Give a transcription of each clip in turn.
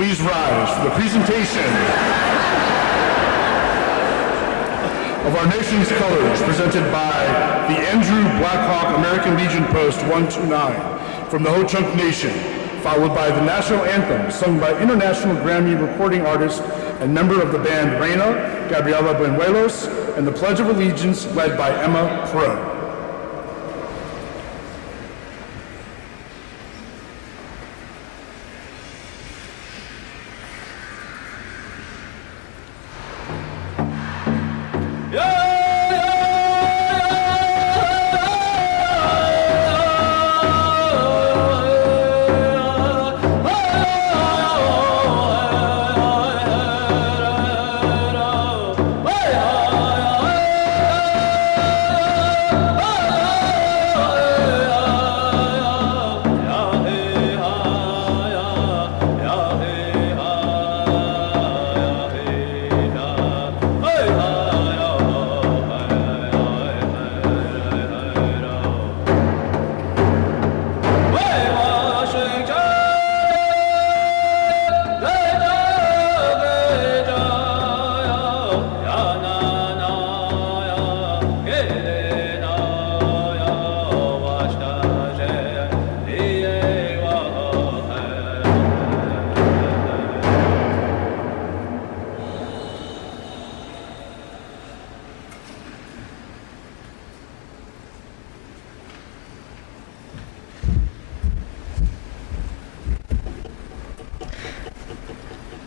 please rise for the presentation of our nation's colors, presented by the Andrew Blackhawk American Legion Post 129 from the Ho-Chunk Nation, followed by the national anthem sung by international Grammy recording artist and member of the band Reina, Gabriela Buenuelos, and the Pledge of Allegiance led by Emma Crow.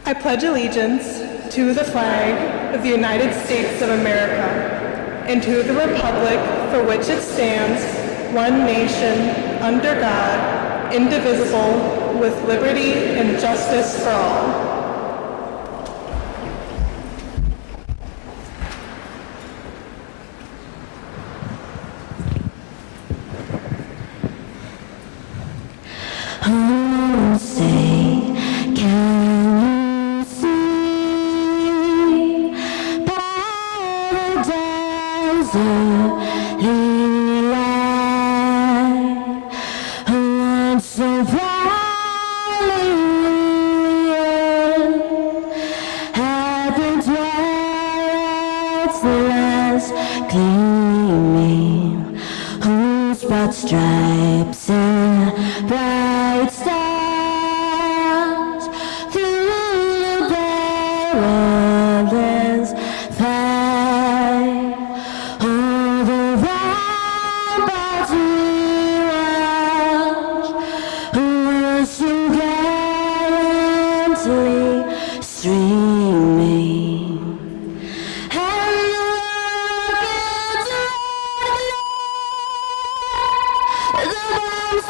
I pledge allegiance to the flag of the United States of America and to the republic for which it stands, one nation, under God, indivisible, with liberty and justice for all. Stripes and bright stars through the perilous fight. All the ramparts we watch were so gallantly streaming, and the rockets the bombs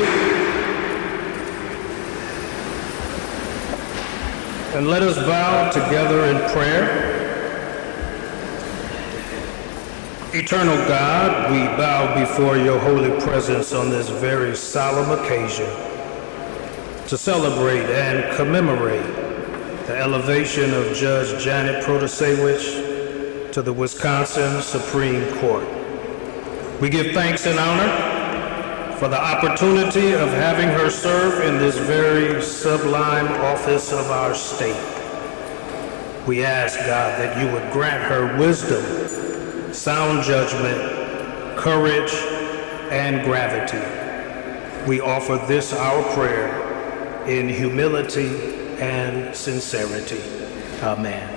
seated. And let us bow together in prayer. Eternal God, we bow before your holy presence on this very solemn occasion to celebrate and commemorate the elevation of Judge Janet Protasiewicz to the Wisconsin Supreme Court. We give thanks and honor for the opportunity of having her serve in this very sublime office of our state. We ask, God, that you would grant her wisdom, sound judgment, courage, and gravity. We offer this our prayer in humility and sincerity. Amen.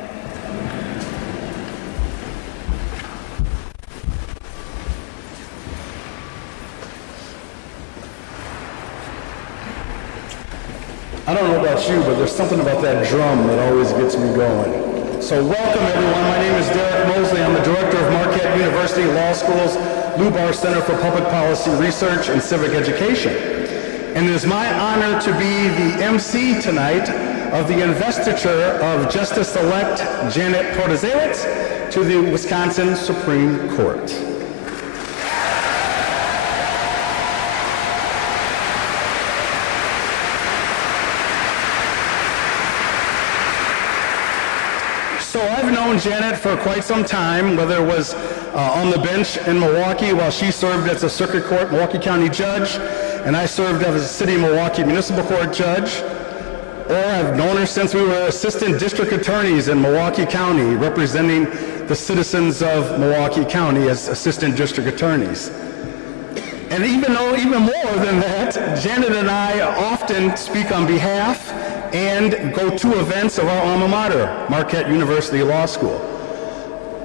I don't know about you, but there's something about that drum that always gets me going. So welcome, everyone. My name is Derek Mosley. I'm the director of Marquette University Law School's Lubar Center for Public Policy Research and Civic Education. And it is my honor to be the MC tonight of the investiture of Justice-elect Janet Protasiewicz to the Wisconsin Supreme Court. So I've known Janet for quite some time, whether it was on the bench in Milwaukee while she served as a circuit court Milwaukee County judge, and I served as a city Milwaukee Municipal Court judge, or I've known her since we were assistant district attorneys in Milwaukee County, representing the citizens of Milwaukee County as assistant district attorneys. And even more than that, Janet and I often speak on behalf and go to events of our alma mater, Marquette University Law School.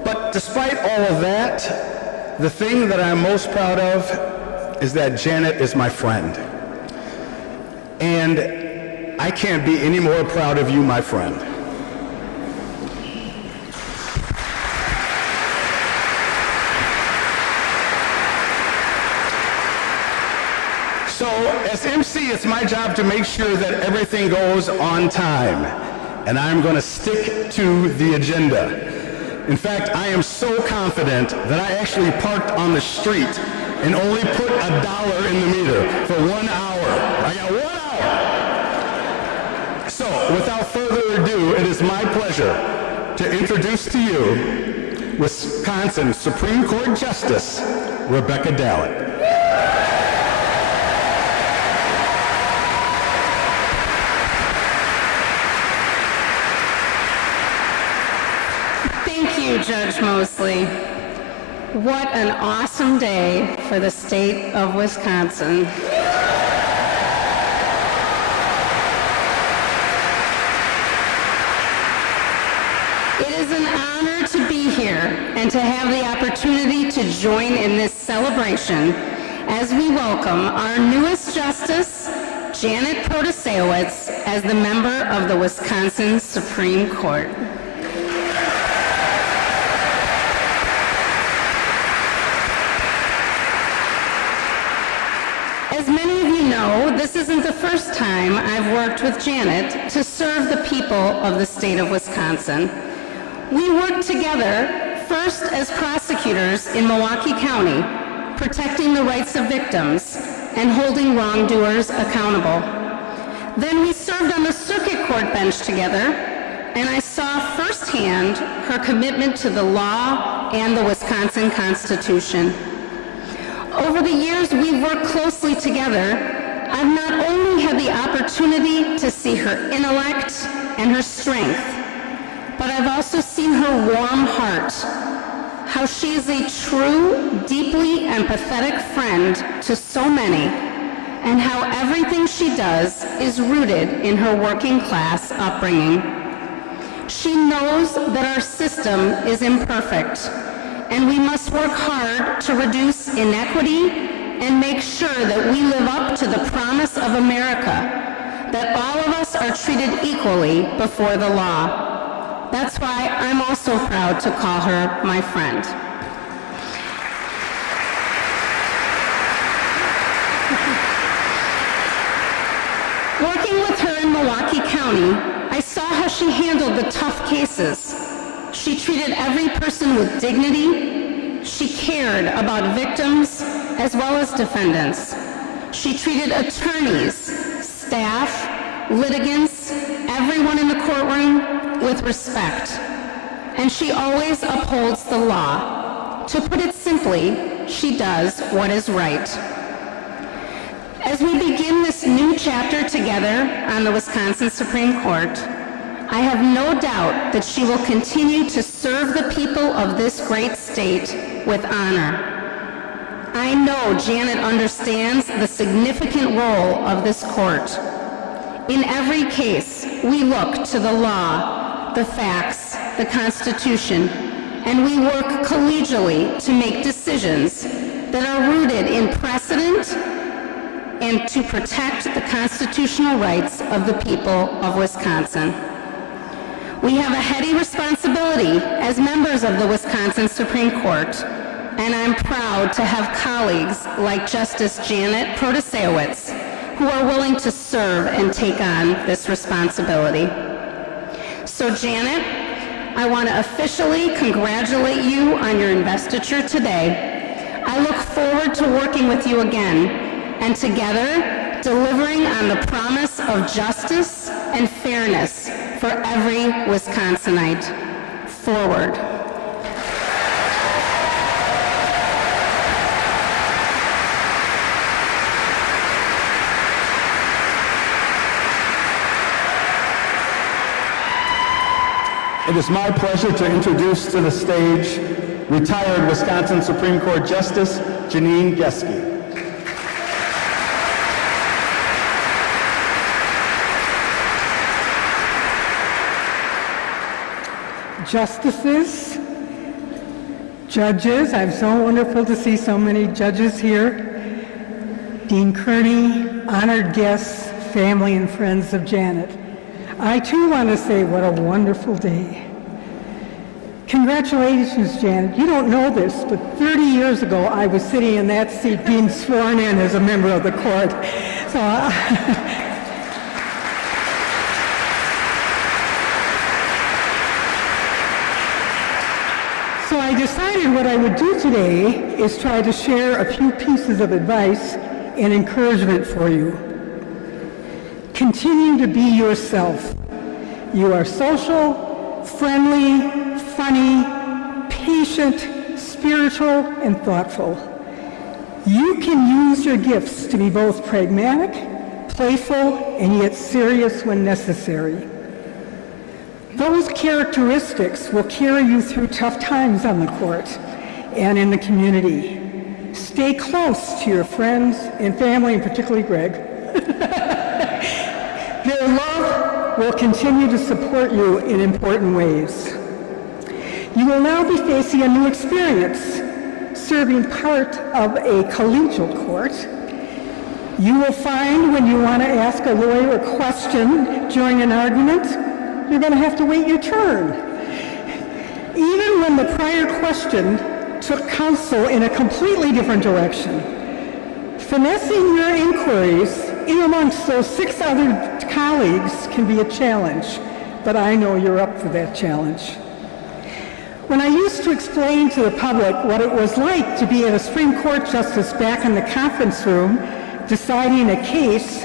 But despite all of that, the thing that I'm most proud of is that Janet is my friend. And I can't be any more proud of you, my friend. So, as MC, it's my job to make sure that everything goes on time. And I'm going to stick to the agenda. In fact, I am so confident that I actually parked on the street and only put $1 in the meter for 1 hour. I got 1 hour. So, without further ado, it is my pleasure to introduce to you Wisconsin Supreme Court Justice Rebecca Dallett. Thank you, Judge Mosley. What an awesome day for the state of Wisconsin. It is an honor to be here and to have the opportunity to join in this celebration as we welcome our newest justice, Janet Protasiewicz, as the member of the Wisconsin Supreme Court. As many of you know, this isn't the first time I've worked with Janet to serve the people of the state of Wisconsin. We worked together first as prosecutors in Milwaukee County, protecting the rights of victims and holding wrongdoers accountable. Then we served on the circuit court bench together, and I saw firsthand her commitment to the law and the Wisconsin Constitution. Over the years we've worked closely together, I've not only had the opportunity to see her intellect and her strength, but I've also seen her warm heart, how she is a true, deeply empathetic friend to so many, and how everything she does is rooted in her working class upbringing. She knows that our system is imperfect, and we must work hard to reduce inequity and make sure that we live up to the promise of America, that all of us are treated equally before the law. That's why I'm also proud to call her my friend. Working with her in Milwaukee County, I saw how she handled the tough cases. She treated every person with dignity. She cared about victims as well as defendants. She treated attorneys, staff, litigants, everyone in the courtroom with respect. And she always upholds the law. To put it simply, she does what is right. As we begin this new chapter together on the Wisconsin Supreme Court, I have no doubt that she will continue to serve the people of this great state with honor. I know Janet understands the significant role of this court. In every case, we look to the law, the facts, the Constitution, and we work collegially to make decisions that are rooted in precedent and to protect the constitutional rights of the people of Wisconsin. We have a heady responsibility as members of the Wisconsin Supreme Court, and I'm proud to have colleagues like Justice Janet Protasiewicz, who are willing to serve and take on this responsibility. So Janet, I want to officially congratulate you on your investiture today. I look forward to working with you again, and together delivering on the promise of justice and fairness for every Wisconsinite. Forward. It is my pleasure to introduce to the stage retired Wisconsin Supreme Court Justice Janine Geske. Justices, judges, I'm so wonderful to see so many judges here. Dean Kearney, honored guests, family and friends of Janet. I too want to say what a wonderful day. Congratulations, Janet. You don't know this, but 30 years ago I was sitting in that seat being sworn in as a member of the court. So I decided what I would do today is try to share a few pieces of advice and encouragement for you. Continue to be yourself. You are social, friendly, funny, patient, spiritual, and thoughtful. You can use your gifts to be both pragmatic, playful, and yet serious when necessary. Those characteristics will carry you through tough times on the court and in the community. Stay close to your friends and family, and particularly Greg. Their love will continue to support you in important ways. You will now be facing a new experience, serving part of a collegial court. You will find when you want to ask a lawyer a question during an argument, you're going to have to wait your turn. Even when the prior question took counsel in a completely different direction. Finessing your inquiries in amongst those 6 other colleagues can be a challenge, but I know you're up for that challenge. When I used to explain to the public what it was like to be a Supreme Court justice back in the conference room deciding a case,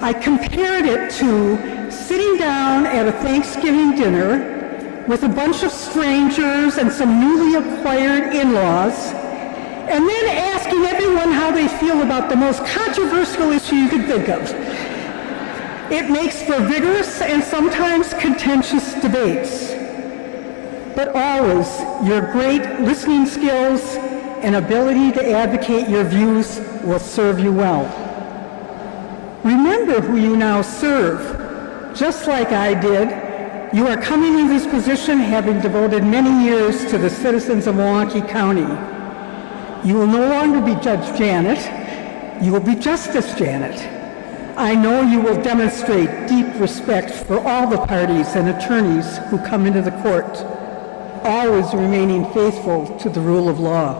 I compared it to sitting down at a Thanksgiving dinner with a bunch of strangers and some newly acquired in-laws, and then asking everyone how they feel about the most controversial issue you could think of. It makes for vigorous and sometimes contentious debates. But always, your great listening skills and ability to advocate your views will serve you well. Remember who you now serve. Just like I did, you are coming into this position having devoted many years to the citizens of Milwaukee County. You will no longer be Judge Janet, you will be Justice Janet. I know you will demonstrate deep respect for all the parties and attorneys who come into the court, always remaining faithful to the rule of law.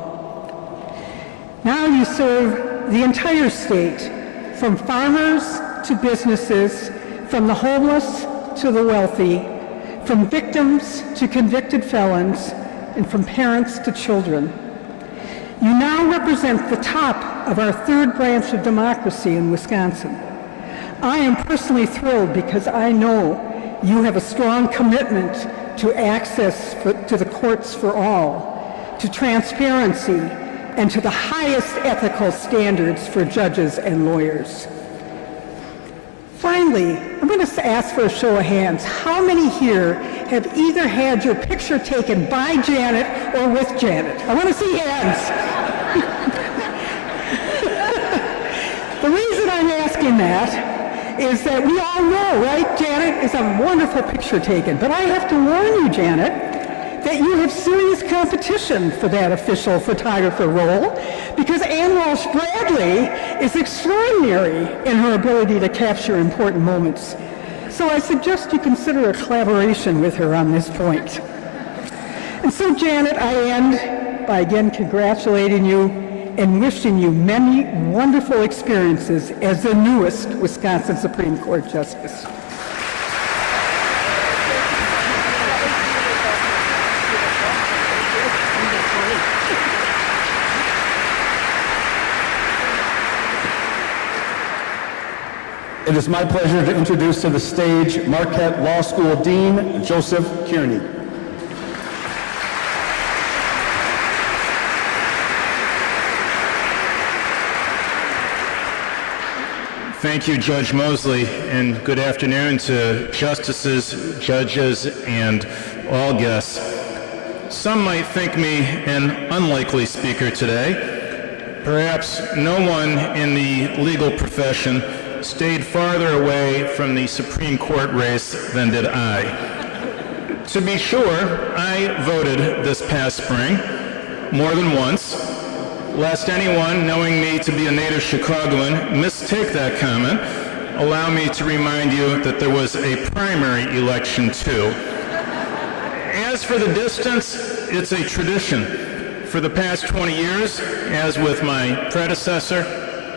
Now you serve the entire state, from farmers to businesses, from the homeless to the wealthy, from victims to convicted felons, and from parents to children. You now represent the top of our third branch of democracy in Wisconsin. I am personally thrilled because I know you have a strong commitment to access to the courts for all, to transparency, and to the highest ethical standards for judges and lawyers. Finally, I'm going to ask for a show of hands. How many here have either had your picture taken by Janet or with Janet? I want to see hands. The reason I'm asking that is that we all know, right? Janet is a wonderful picture taken. But I have to warn you, Janet, that you have serious competition for that official photographer role, because Ann Walsh Bradley is extraordinary in her ability to capture important moments. So I suggest you consider a collaboration with her on this point. And so, Janet, I end by again congratulating you and wishing you many wonderful experiences as the newest Wisconsin Supreme Court Justice. It is my pleasure to introduce to the stage Marquette Law School Dean Joseph Kearney. Thank you, Judge Mosley, and good afternoon to justices, judges, and all guests. Some might think me an unlikely speaker today. Perhaps no one in the legal profession stayed farther away from the Supreme Court race than did I. To be sure, I voted this past spring more than once, lest anyone knowing me to be a native Chicagoan mistake that comment. Allow me to remind you that there was a primary election too. As for the distance, it's a tradition. For the past 20 years, as with my predecessor,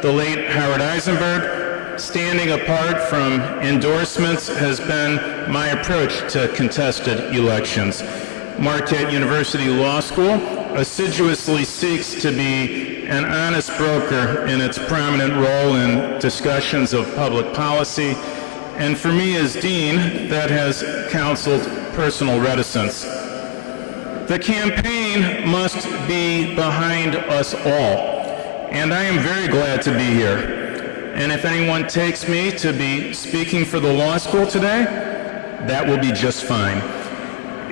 the late Howard Eisenberg, standing apart from endorsements has been my approach to contested elections. Marquette University Law School assiduously seeks to be an honest broker in its prominent role in discussions of public policy, and for me as dean, that has counseled personal reticence. The campaign must be behind us all, and I am very glad to be here. And if anyone takes me to be speaking for the law school today, that will be just fine.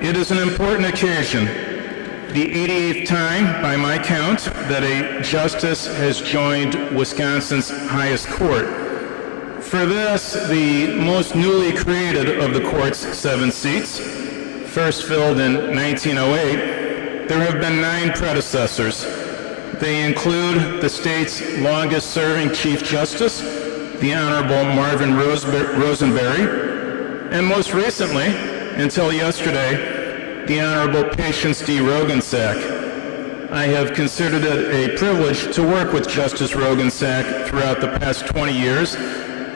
It is an important occasion, the 88th time, by my count, that a justice has joined Wisconsin's highest court. For this, the most newly created of the court's 7 seats, first filled in 1908, there have been 9 predecessors. They include the state's longest-serving Chief Justice, the Honorable Marvin Rosenberry, and most recently, until yesterday, the Honorable Patience D. Rogensack. I have considered it a privilege to work with Justice Rogensack throughout the past 20 years,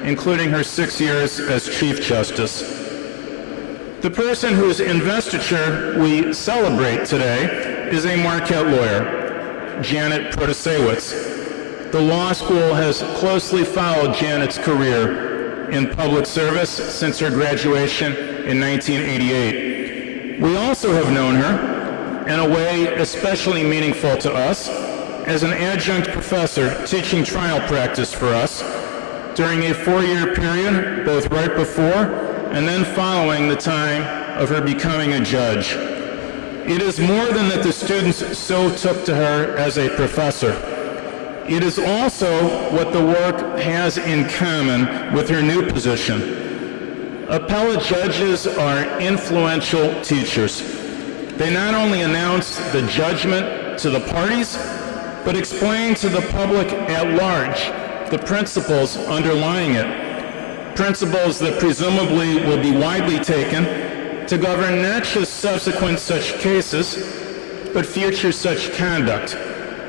including her 6 years as Chief Justice. The person whose investiture we celebrate today is a Marquette lawyer, Janet Protasiewicz. The law school has closely followed Janet's career in public service since her graduation in 1988. We also have known her, in a way especially meaningful to us, as an adjunct professor teaching trial practice for us during a 4-year period, both right before and then following the time of her becoming a judge. It is more than that the students so took to her as a professor. It is also what the work has in common with her new position. Appellate judges are influential teachers. They not only announce the judgment to the parties, but explain to the public at large the principles underlying it. Principles that presumably will be widely taken to govern not just subsequent such cases, but future such conduct.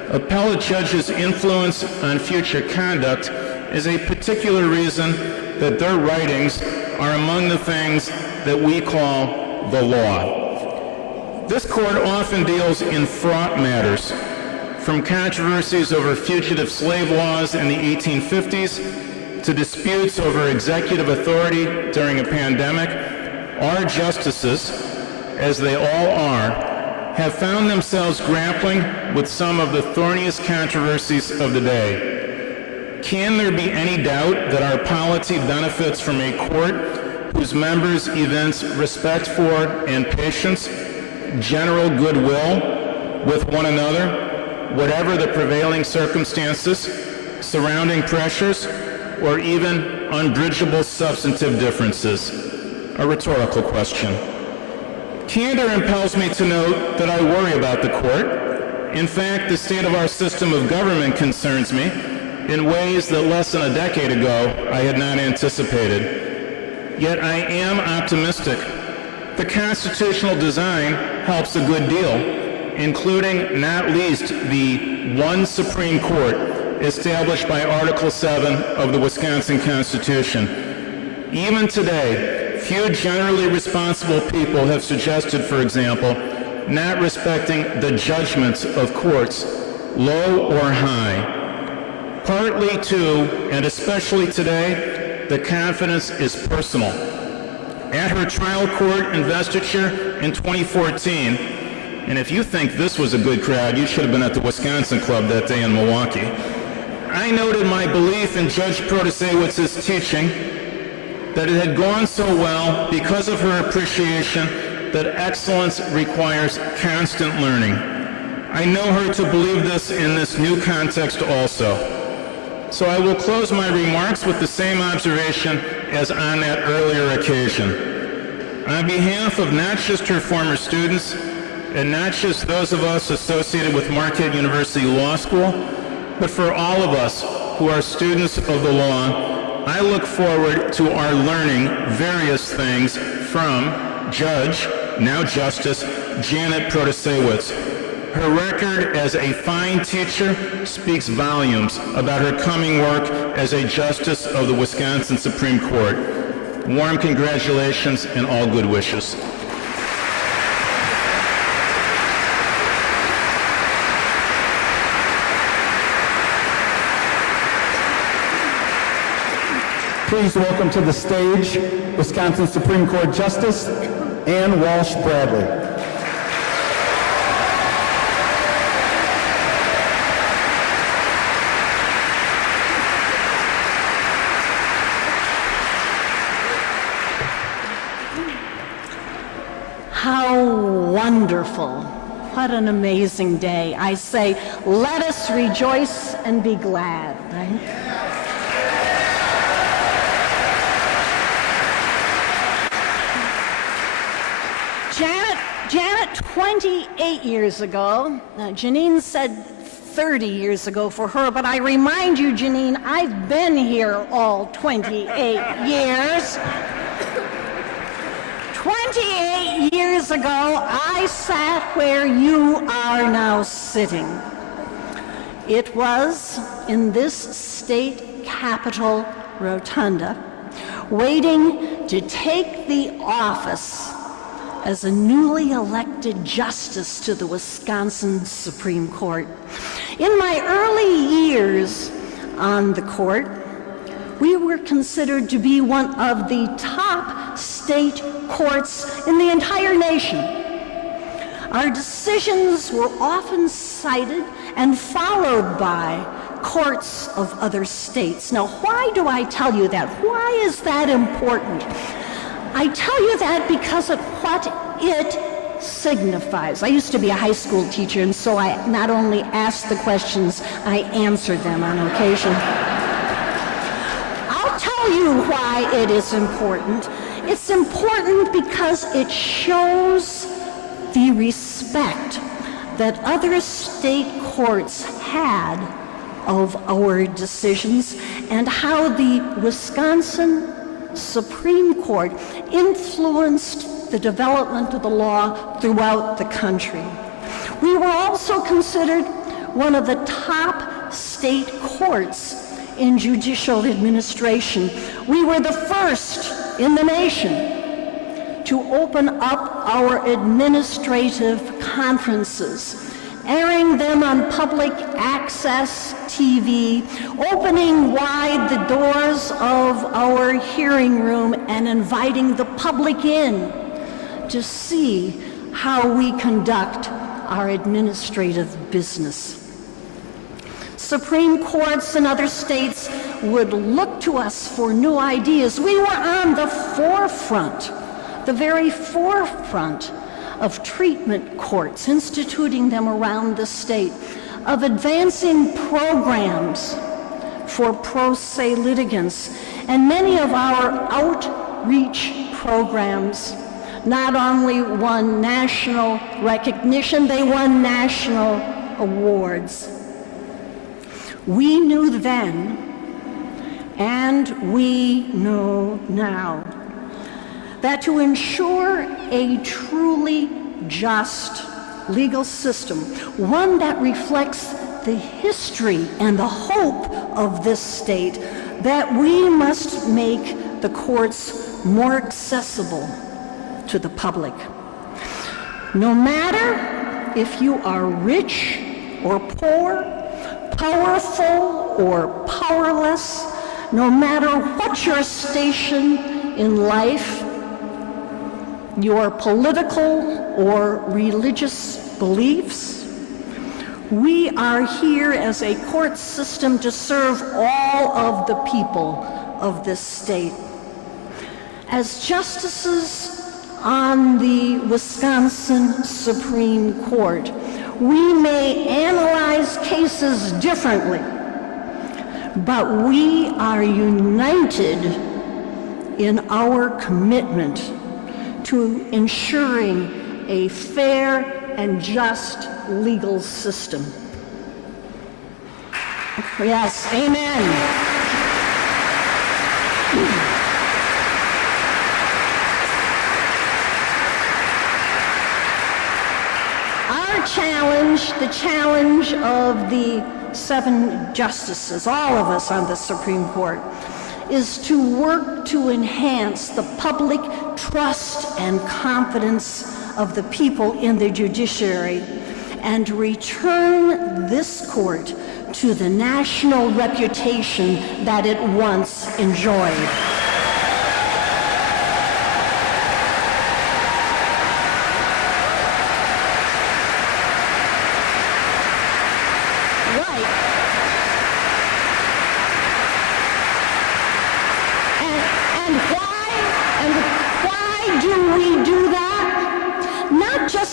Appellate judges' influence on future conduct is a particular reason that their writings are among the things that we call the law. This court often deals in fraught matters, from controversies over fugitive slave laws in the 1850s to disputes over executive authority during a pandemic. Our justices, as they all are, have found themselves grappling with some of the thorniest controversies of the day. Can there be any doubt that our polity benefits from a court whose members evince respect for and patience, general goodwill with one another, whatever the prevailing circumstances, surrounding pressures, or even unbridgeable substantive differences? A rhetorical question. Candor impels me to note that I worry about the court. In fact, the state of our system of government concerns me in ways that less than a decade ago I had not anticipated. Yet I am optimistic. The constitutional design helps a good deal, including not least the one Supreme Court established by Article 7 of the Wisconsin Constitution. Even today, few generally responsible people have suggested, for example, not respecting the judgments of courts, low or high. Partly, too, and especially today, the confidence is personal. At her trial court investiture in 2014, and if you think this was a good crowd, you should have been at the Wisconsin Club that day in Milwaukee, I noted my belief in Judge Protasiewicz's teaching that it had gone so well because of her appreciation that excellence requires constant learning. I know her to believe this in this new context also. So I will close my remarks with the same observation as on that earlier occasion. On behalf of not just her former students, and not just those of us associated with Marquette University Law School, but for all of us who are students of the law, I look forward to our learning various things from Judge, now Justice, Janet Protasiewicz. Her record as a fine teacher speaks volumes about her coming work as a Justice of the Wisconsin Supreme Court. Warm congratulations and all good wishes. Please welcome to the stage Wisconsin Supreme Court Justice Ann Walsh Bradley. How wonderful. What an amazing day. I say, let us rejoice and be glad, right? Janet, 28 years ago, Janine said 30 years ago for her, but I remind you, Janine, I've been here all 28 years. 28 years ago, I sat where you are now sitting. It was in this state Capitol Rotunda, waiting to take the office as a newly elected justice to the Wisconsin Supreme Court. In my early years on the court, we were considered to be one of the top state courts in the entire nation. Our decisions were often cited and followed by courts of other states. Now, why do I tell you that? Why is that important? I tell you that because of what it signifies. I used to be a high school teacher, and so I not only asked the questions, I answered them on occasion. I'll tell you why it is important. It's important because it shows the respect that other state courts had of our decisions and how the Wisconsin Supreme Court influenced the development of the law throughout the country. We were also considered one of the top state courts in judicial administration. We were the first in the nation to open up our administrative conferences, airing them on public access TV, opening wide the doors of our hearing room and inviting the public in to see how we conduct our administrative business. Supreme Courts in other states would look to us for new ideas. We were on the forefront, the very forefront of treatment courts, instituting them around the state, of advancing programs for pro se litigants, and many of our outreach programs not only won national recognition, they won national awards. We knew then, and we know now, that to ensure a truly just legal system, one that reflects the history and the hope of this state, that we must make the courts more accessible to the public. No matter if you are rich or poor, powerful or powerless, no matter what your station in life, your political or religious beliefs, we are here as a court system to serve all of the people of this state. As justices on the Wisconsin Supreme Court, we may analyze cases differently, but we are united in our commitment to ensuring a fair and just legal system. Yes, amen. Our challenge, the challenge of the 7 justices, all of us on the Supreme Court, is to work to enhance the public trust and confidence of the people in the judiciary and return this court to the national reputation that it once enjoyed.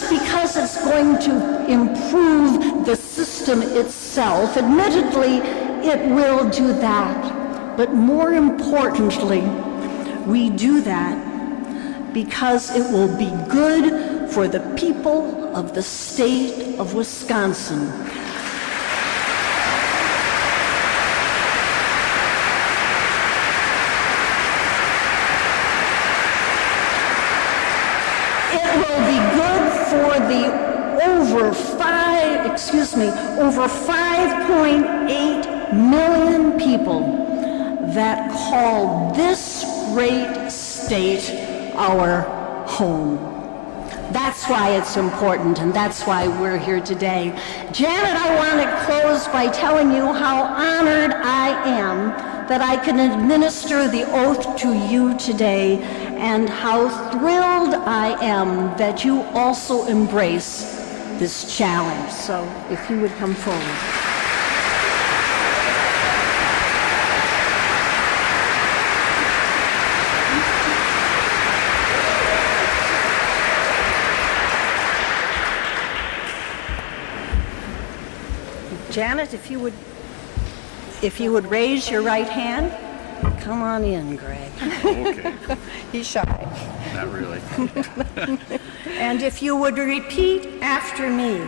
Because it's going to improve the system itself. Admittedly, it will do that. But more importantly, we do that because it will be good for the people of the state of Wisconsin. Over 5.8 million people that call this great state our home. That's why it's important, and that's why we're here today. Janet, I want to close by telling you how honored I am that I can administer the oath to you today, and how thrilled I am that you also embrace this challenge. So if you would come forward. Janet, if you would raise your right hand. Come on in, Greg. Okay. He's shy. Not really. And if you would repeat after me.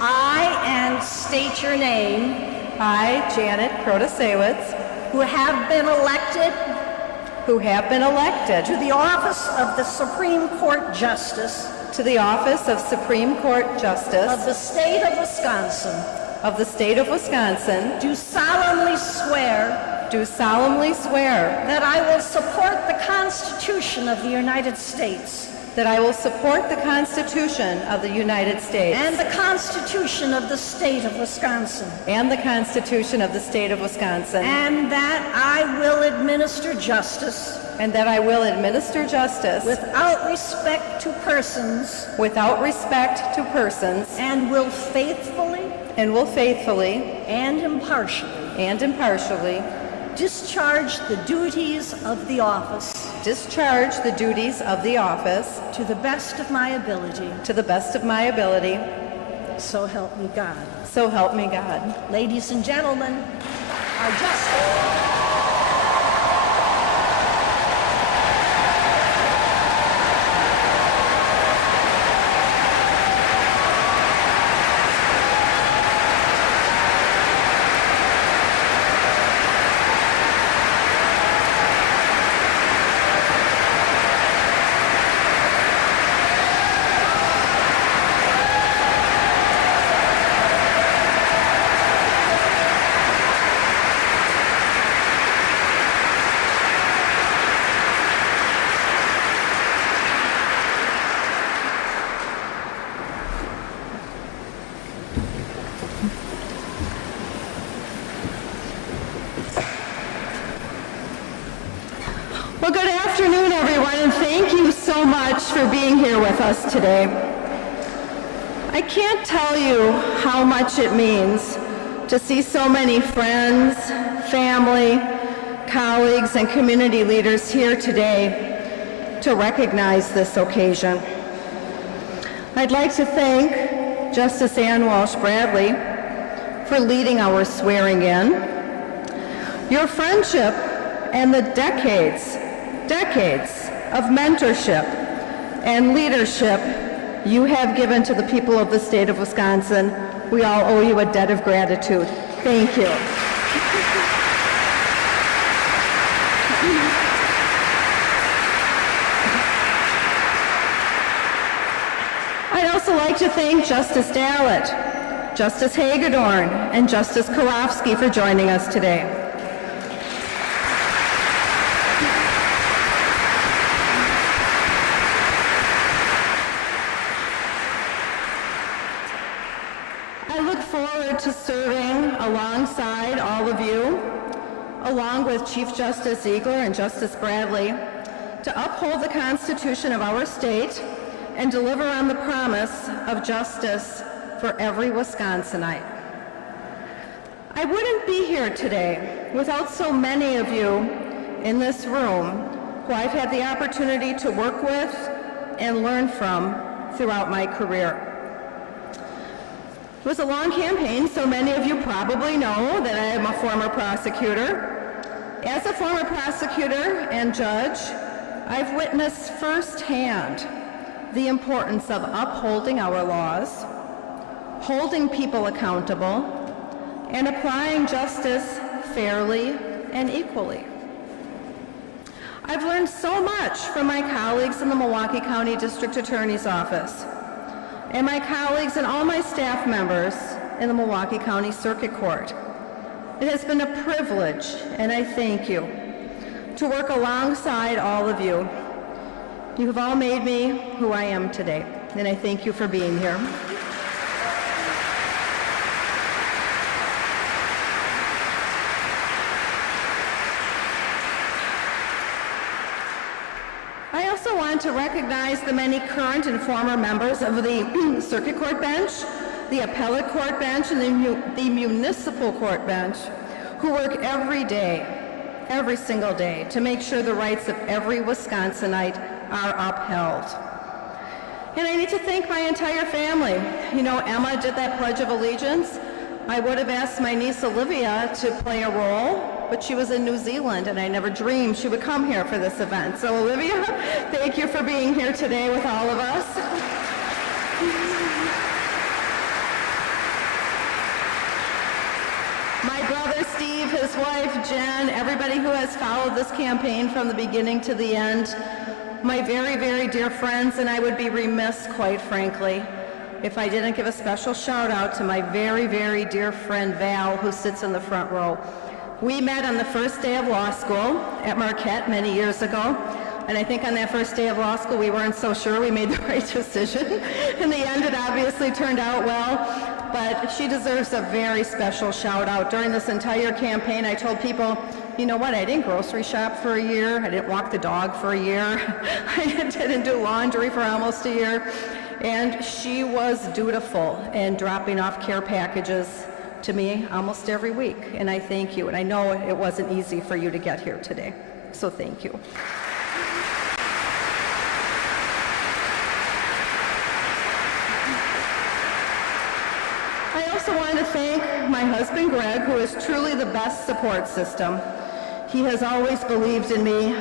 I, and state your name. I, Janet Protasiewicz, Who have been elected to the office of the Supreme Court Justice the office of Supreme Court Justice of the state of Wisconsin, of the state of Wisconsin, do solemnly swear that that I will support the Constitution of the United States I will support the Constitution of the United States and the Constitution of the state of Wisconsin, and the Constitution of the state of Wisconsin, and that I will administer justice without respect to persons, and will faithfully and impartially discharge the duties of the office to the best of my ability. So help me God. So help me God. Ladies and gentlemen, our justice. Well, good afternoon, everyone, and thank you so much for being here with us today. I can't tell you how much it means to see so many friends, family, colleagues, and community leaders here today to recognize this occasion. I'd like to thank Justice Ann Walsh Bradley for leading our swearing in. Your friendship and the decades of mentorship and leadership you have given to the people of the state of Wisconsin, we all owe you a debt of gratitude. Thank you. I'd also like to thank Justice Dallett, Justice Hagedorn, and Justice Karofsky for joining us today. To serving alongside all of you, along with Chief Justice Ziegler and Justice Bradley, to uphold the Constitution of our state and deliver on the promise of justice for every Wisconsinite. I wouldn't be here today without so many of you in this room who I've had the opportunity to work with and learn from throughout my career. It was a long campaign, so many of you probably know that I am a former prosecutor. As a former prosecutor and judge, I've witnessed firsthand the importance of upholding our laws, holding people accountable, and applying justice fairly and equally. I've learned so much from my colleagues in the Milwaukee County District Attorney's Office, and my colleagues and all my staff members in the Milwaukee County Circuit Court. It has been a privilege, and I thank you, to work alongside all of you. You have all made me who I am today, and I thank you for being here. I also want to recognize the many current and former members of the Circuit Court bench, the Appellate Court bench, and the Municipal Court bench, who work every day, every single day, to make sure the rights of every Wisconsinite are upheld. And I need to thank my entire family. You know, Emma did that Pledge of Allegiance. I would have asked my niece Olivia to play a role, but she was in New Zealand, and I never dreamed she would come here for this event. So Olivia, thank you for being here today with all of us. My brother Steve, his wife Jen, everybody who has followed this campaign from the beginning to the end, my very, very dear friends, and I would be remiss, quite frankly, if I didn't give a special shout out to my very, very dear friend Val, who sits in the front row. We met on the first day of law school at Marquette many years ago, and I think on that first day of law school we weren't so sure we made the right decision. In the end, it obviously turned out well, but she deserves a very special shout out. During this entire campaign, I told people, you know what, I didn't grocery shop for a year, I didn't walk the dog for a year, I didn't do laundry for almost a year, and she was dutiful in dropping off care packages to me almost every week, and I thank you, and I know it wasn't easy for you to get here today, so thank you. I also want to thank my husband Greg, who is truly the best support system. He has always believed in me,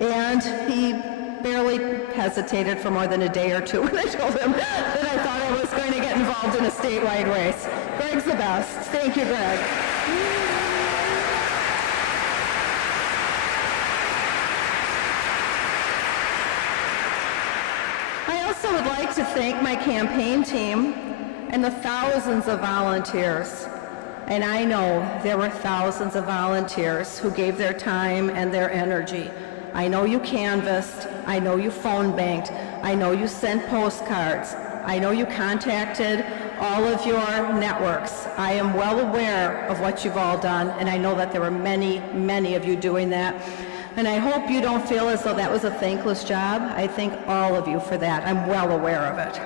and he barely hesitated for more than a day or two when I told him that I thought I was going to get involved in a statewide race. Greg's the best. Thank you, Greg. I also would like to thank my campaign team and the thousands of volunteers. And I know there were thousands of volunteers who gave their time and their energy. I know you canvassed, I know you phone banked, I know you sent postcards, I know you contacted all of your networks. I am well aware of what you've all done, and I know that there were many, many of you doing that. And I hope you don't feel as though that was a thankless job. I thank all of you for that. I'm well aware of it.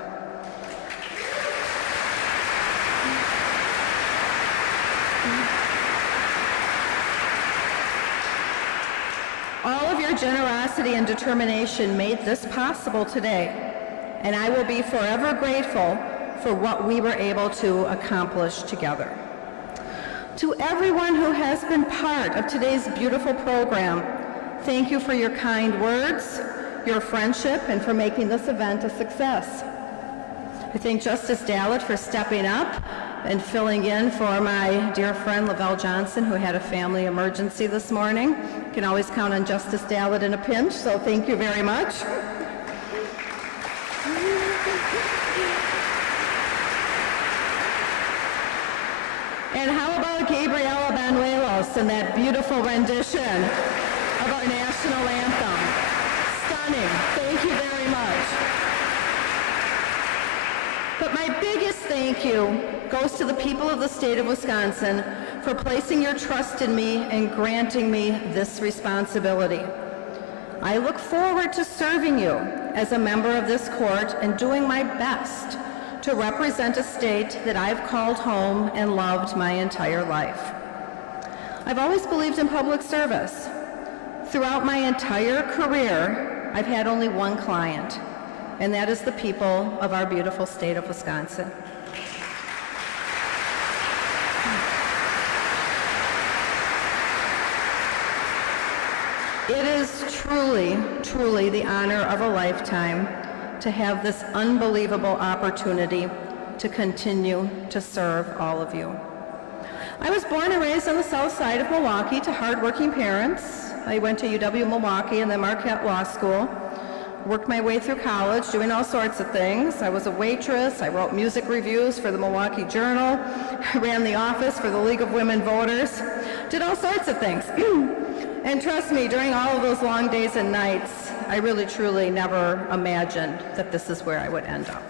All of your generosity and determination made this possible today, and I will be forever grateful for what we were able to accomplish together. To everyone who has been part of today's beautiful program, thank you for your kind words, your friendship, and for making this event a success. I thank Justice Dallett for stepping up and filling in for my dear friend Lavelle Johnson, who had a family emergency this morning. You can always count on Justice Dallett in a pinch, so thank you very much. And how about Gabriela Banuelos and that beautiful rendition of our national anthem? Stunning. Thank you very much. But my biggest thank you goes to the people of the state of Wisconsin for placing your trust in me and granting me this responsibility. I look forward to serving you as a member of this court and doing my best to represent a state that I've called home and loved my entire life. I've always believed in public service. Throughout my entire career, I've had only one client, and that is the people of our beautiful state of Wisconsin. It is truly, truly the honor of a lifetime to have this unbelievable opportunity to continue to serve all of you. I was born and raised on the south side of Milwaukee to hardworking parents. I went to UW Milwaukee and then Marquette Law School. Worked my way through college doing all sorts of things. I was a waitress, I wrote music reviews for the Milwaukee Journal, I ran the office for the League of Women Voters, did all sorts of things. And trust me, during all of those long days and nights, I really truly never imagined that this is where I would end up.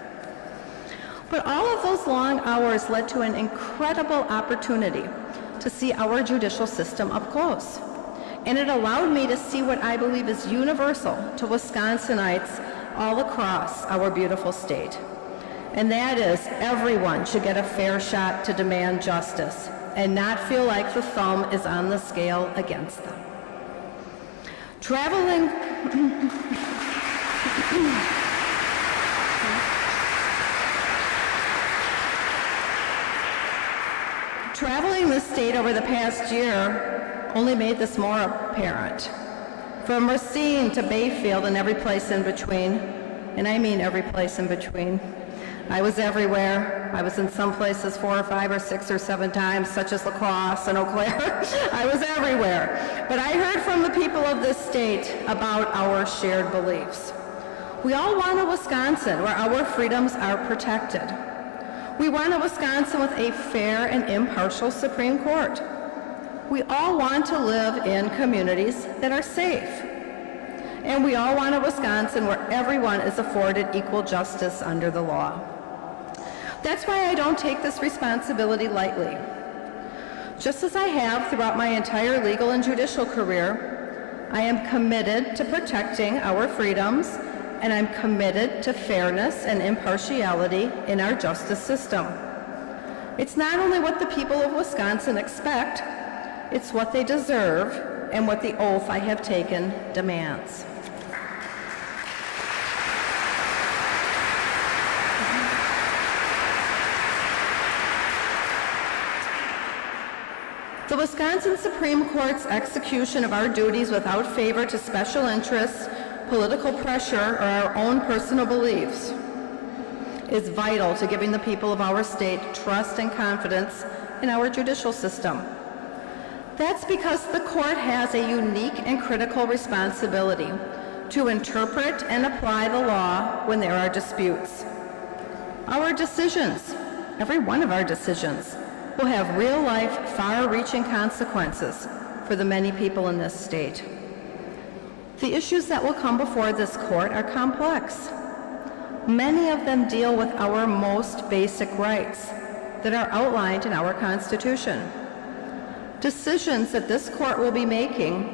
But all of those long hours led to an incredible opportunity to see our judicial system up close. And it allowed me to see what I believe is universal to Wisconsinites all across our beautiful state. And that is, everyone should get a fair shot to demand justice and not feel like the thumb is on the scale against them. Traveling this state over the past year only made this more apparent. From Racine to Bayfield and every place in between, and I mean every place in between. I was everywhere. I was in some places 4 or 5 or 6 or 7 times, such as La Crosse and Eau Claire. I was everywhere. But I heard from the people of this state about our shared beliefs. We all want a Wisconsin where our freedoms are protected. We want a Wisconsin with a fair and impartial Supreme Court. We all want to live in communities that are safe. And we all want a Wisconsin where everyone is afforded equal justice under the law. That's why I don't take this responsibility lightly. Just as I have throughout my entire legal and judicial career, I am committed to protecting our freedoms, and I'm committed to fairness and impartiality in our justice system. It's not only what the people of Wisconsin expect, it's what they deserve and what the oath I have taken demands. The Wisconsin Supreme Court's execution of our duties without favor to special interests, political pressure, or our own personal beliefs is vital to giving the people of our state trust and confidence in our judicial system. That's because the court has a unique and critical responsibility to interpret and apply the law when there are disputes. Our decisions, every one of our decisions, will have real-life, far-reaching consequences for the many people in this state. The issues that will come before this court are complex. Many of them deal with our most basic rights that are outlined in our Constitution. Decisions that this court will be making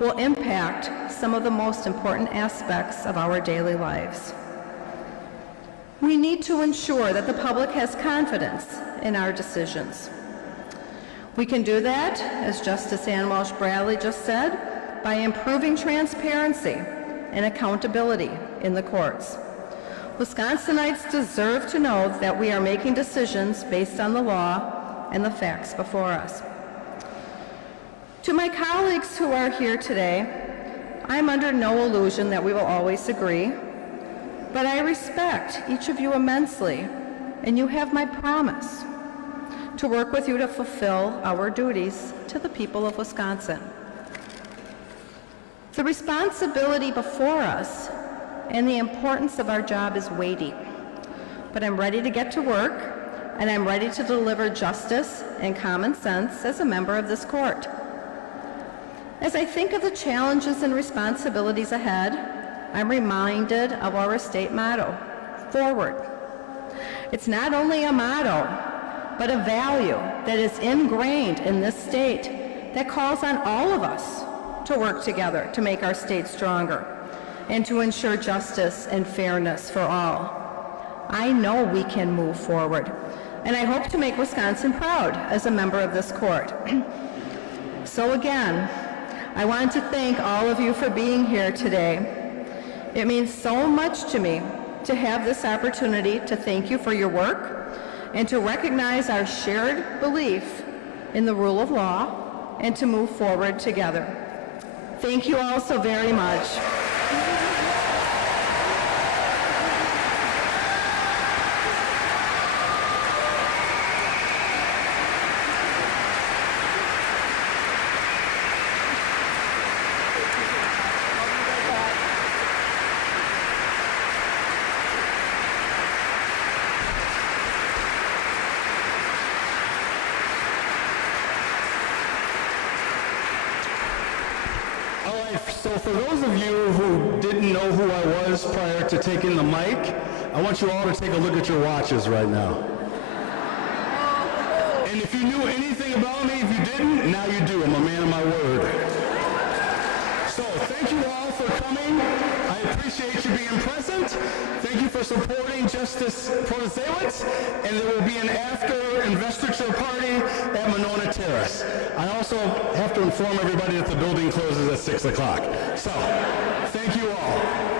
will impact some of the most important aspects of our daily lives. We need to ensure that the public has confidence in our decisions. We can do that, as Justice Ann Walsh Bradley just said, by improving transparency and accountability in the courts. Wisconsinites deserve to know that we are making decisions based on the law and the facts before us. To my colleagues who are here today, I'm under no illusion that we will always agree, but I respect each of you immensely, and you have my promise to work with you to fulfill our duties to the people of Wisconsin. The responsibility before us and the importance of our job is weighty, but I'm ready to get to work, and I'm ready to deliver justice and common sense as a member of this court. As I think of the challenges and responsibilities ahead, I'm reminded of our state motto, forward. It's not only a motto, but a value that is ingrained in this state that calls on all of us to work together to make our state stronger and to ensure justice and fairness for all. I know we can move forward, and I hope to make Wisconsin proud as a member of this court. So again, I want to thank all of you for being here today. It means so much to me to have this opportunity to thank you for your work and to recognize our shared belief in the rule of law and to move forward together. Thank you all so very much. So for those of you who didn't know who I was prior to taking the mic, I want you all to take a look at your watches right now. And if you knew anything about me, if you didn't, now you do. I'm a man of my word. So thank you all for coming. I appreciate you being present. Thank you for supporting Justice Protasiewicz. And there will be an after investiture party at Monona Terrace. I also have to inform everybody that the building closes at 6 o'clock. So, thank you all.